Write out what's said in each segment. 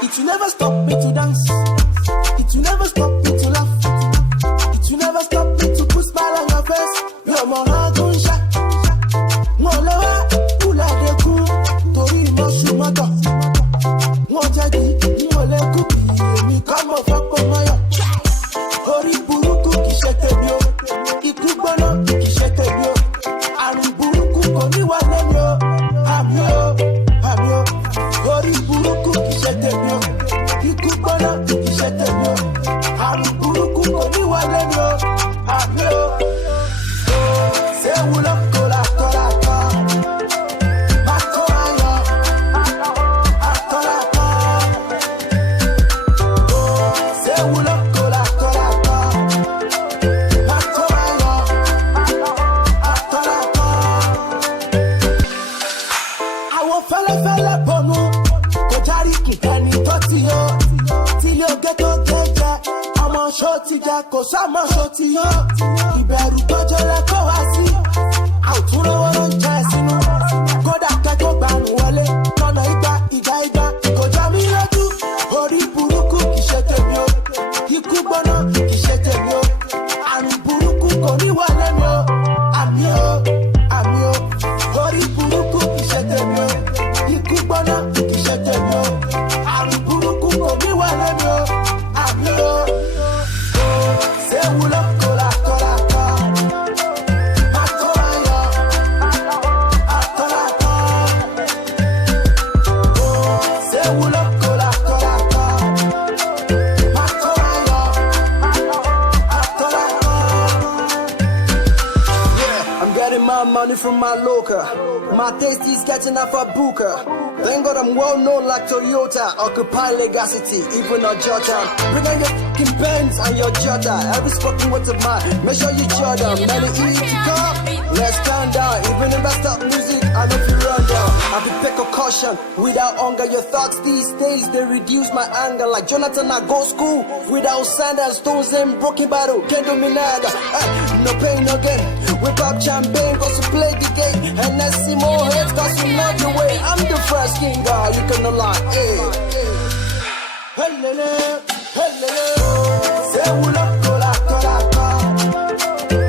It will never stop me to dance. It will never stop me to laugh. It will never stop me to put smile on your face. You're my heart on shot. Molowa, ula de ku, tori mo shumata. Mwajadi, mwole kupi, mi kamo fako maya. Ori buruku kishete bio, ikubano kishete bio. Ari buruku koni wale yo, amyo. Ori buruku kishete bio, ikubano kishete bio. Ari buruku koni wale yo, amyo. Se wula kola kola kola. Kò sámọ̀ ṣọ́tì yọ, ìbẹ̀rù gbọ́jọ́ lẹ́kọ̀ọ́ wá sí. Àwùtúrọ̀wọ́ ló ń jẹ sínú. Kódà kẹ́kọ̀ọ́ gbanú wọlé, lọ́nà ìgbà. Kò jọ mí lójú, orí burúkú kì í ṣe tèmi o. Ikú gbóná kì í ṣe tèmi o. Àrùn burúkú kò ní wọlé mi o. Àmì o. Orí burúkú kì í ṣe tèmi o. Ikú gbóná kì í ṣe tèmi o. Àrùn burúkú kò ní wọlé mi o. Àmì o. Money from my local. My taste is getting off a booker. Thank God I'm well known like Toyota. Occupy Legacy, even on Jordan. Bring on your fucking Benz and your Jota. Every spoken word of mine, make sure you Jordan. Many easy come, let's calm down. Even if I stop music, I know if you run down. I be pick a caution, without hunger. Your thoughts these days, they reduce my anger. Like Jonathan, I go school without sand and stones and broken battle. Can't do me nada. No pain, no gain. We pop champagne, cause we play the game. And I see more heads, cause we love the way. I'm the first king, God, you cannot lie. Helele, say we love kola, kola, kola.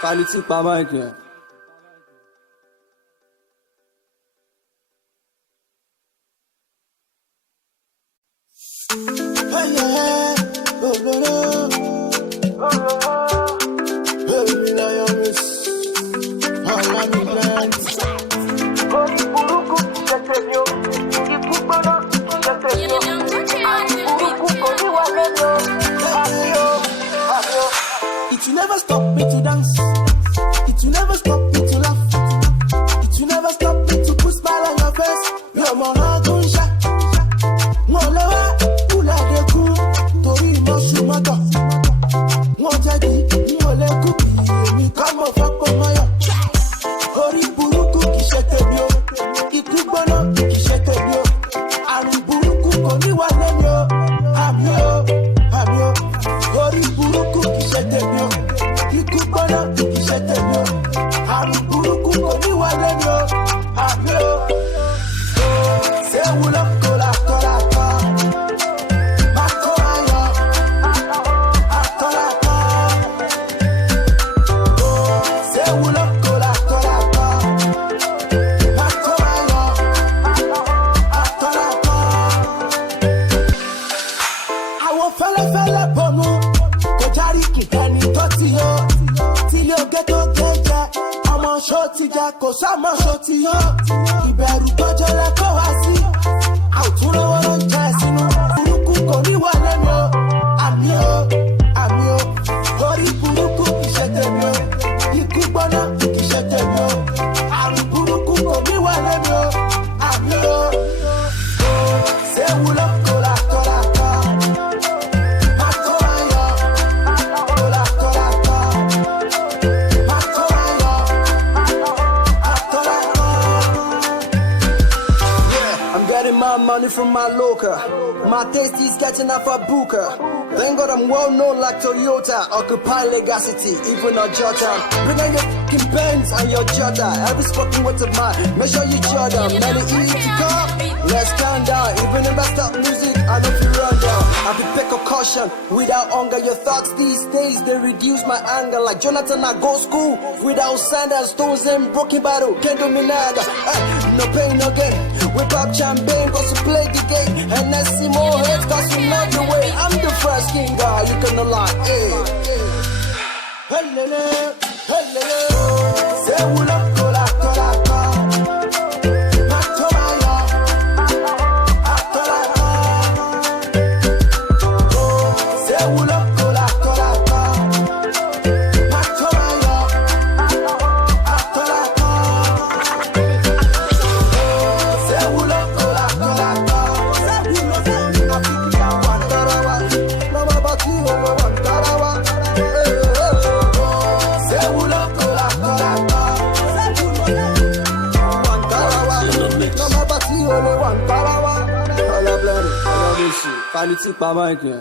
Quality pa mic yẹn. It will never stop me to dance. It will never stop me to laugh. It will never stop me to put smile on your face. You're my heart on shot. Molowa, ula de ku, tori mo shumata. Mwajadi, mwole kupi, mi kamo fako maya. Ori buruku ki ṣe tèmi o. Ikú gbóná ki ṣe tèmi o. Àrùn burúkú kò ní wọlé mi o. Àmì o. Ori buruku ki ṣe tèmi o. Ikú gbóná ki ṣe tèmi o. Àrùn burúkú kò ní wọlé mi o. Àmì o. Ṣé wúlò kola kola kola. Fẹ́lẹ́fẹ́lẹ́ bọ̀nú kò járí kìkẹ́ni tó ti yọ tí ilé oge tó gẹ́gẹ́. ṣó ti jà kò sámọ̀ ṣó ti yọ. Ìbẹ̀rù tọ́jọ́ lẹ́kọ̀ọ́ wá sí. Àwùjọ ló ń jẹ sínú. Burúkú kò ní wà lẹ́nu o. Àmì o, àmì o. Orí burúkú kì í ṣe tèmi o. Ikú gbọ́ná kì í ṣe tèmi o. Àrùn burúkú kò ní wà lẹ́nu o. Àmì o. Ṣé wúlò kó la kọ́ la kọ́? Má tó wá yọ. Kó la kọ́ la kọ́. Má tó wá yọ. Àtọ́ la kọ́. I'm getting my money from my local. My taste is getting off a booker. Thank God I'm well known like Toyota. Occupy Legacy, even on Jordan. Bring on your fucking pens and your Jota. Every spoken word of mine, make sure you Jordan. Many easy to call. Let's calm down. Even if I stop music, I know if you run down. I be pick a caution. Without hunger, your thoughts these days, they reduce my anger. Like Jonathan, I go school. Without sand and stones and broken battle. Can't do me nada. No pain, no gain. We pop champagne, cause we play the game. And I see more heads, cause we know the way. I'm the first king, guy, you cannot lie. Hey, hey, lele, hey, lele. Say, wula, kola, kola, kola. Matomaya, atola, say, wula, kola, kola, kola. Matomaya, atola, say, wula, kola, kola, kola. Quality pa mic, yeah.